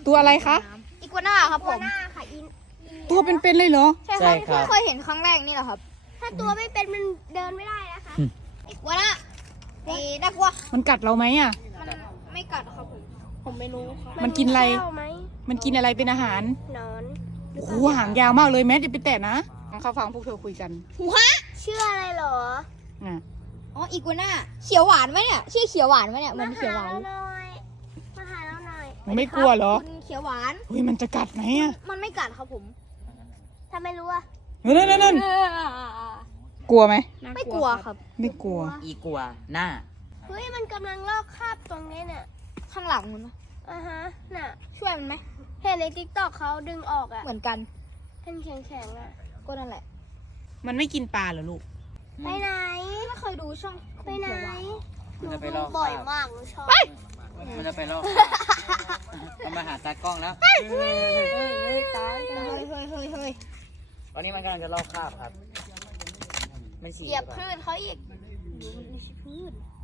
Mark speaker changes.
Speaker 1: ตัวอะไรคะ
Speaker 2: อีกัวน่าครับผม
Speaker 1: ตัวเป็นๆเลยเหรอ
Speaker 2: ใช่ครับเคยเห็นครั้งแรกนี่แหละครับ
Speaker 3: ถ้าตัวไม่เป็นมันเดินไม่ได้นะคะ
Speaker 2: อีกัวน่าน่ากลัว
Speaker 1: มันกัดเราไหมอ่ะ
Speaker 2: มันไม่กัดครับผม
Speaker 3: ผมไม่รู้ค่ะ
Speaker 1: มันกินอะไร
Speaker 3: ข้าวไหม
Speaker 1: มันกินอะไรเป็นอาหาร
Speaker 3: นอน
Speaker 1: โอ้โหหางยาวมากเลยแม้จะไปแตะนะเขาฟังพวกเธอคุยกัน
Speaker 3: ชื่ออะไรเหรอ
Speaker 1: อ่ะ
Speaker 2: อ๋ออีกัวน่าเขียวหวานไหมเนี่ยชื่อเขียวหวานไหมเนี่ยมันเขียวหวาน
Speaker 3: มาหาเราหน่อยมาหาเราหน่อย
Speaker 1: มันไม่กลัวเหรอ
Speaker 2: คุณเขียวหวาน
Speaker 1: เฮ้ยมันจะกัดไหมอ่ะ
Speaker 2: มันไม่กัดครับผม
Speaker 3: ถ้าไม่รู้อะ
Speaker 1: เฮ้ยนั่นกลัวไหม
Speaker 2: ไม่กลัวครับ
Speaker 1: ไม่กลัว
Speaker 4: อีกัวหน้า
Speaker 3: เฮ้ยมันกำลังลอกคราบตรงนี้เนี่ย
Speaker 2: ข้างหลังมันปะ
Speaker 3: ฮะน่ะ
Speaker 2: ช่วยมันไหม
Speaker 3: เห็นในทิกตอกเขาดึงออกอะ
Speaker 2: เหมือนกัน
Speaker 3: เป็นแข็งๆอะ
Speaker 2: ก็นั่นแหละ
Speaker 1: มันไม่กินปลาเหรอลูก
Speaker 3: ไปไหน
Speaker 2: ไม่เคยดูช่อง
Speaker 3: ไปไหน
Speaker 4: มันจะไป
Speaker 3: ดู
Speaker 4: ลอก
Speaker 3: บ่อยมากหนูชอบ
Speaker 4: มันจะไปลอกมันมาหาตากล้องแล้ว
Speaker 2: เฮ้ย
Speaker 4: ตอนนี้มันกำลังจะลอกคราบครับ มันฉี่
Speaker 2: เหยียบพืชเขาอีก
Speaker 3: ดูมันไม่ใช่พืช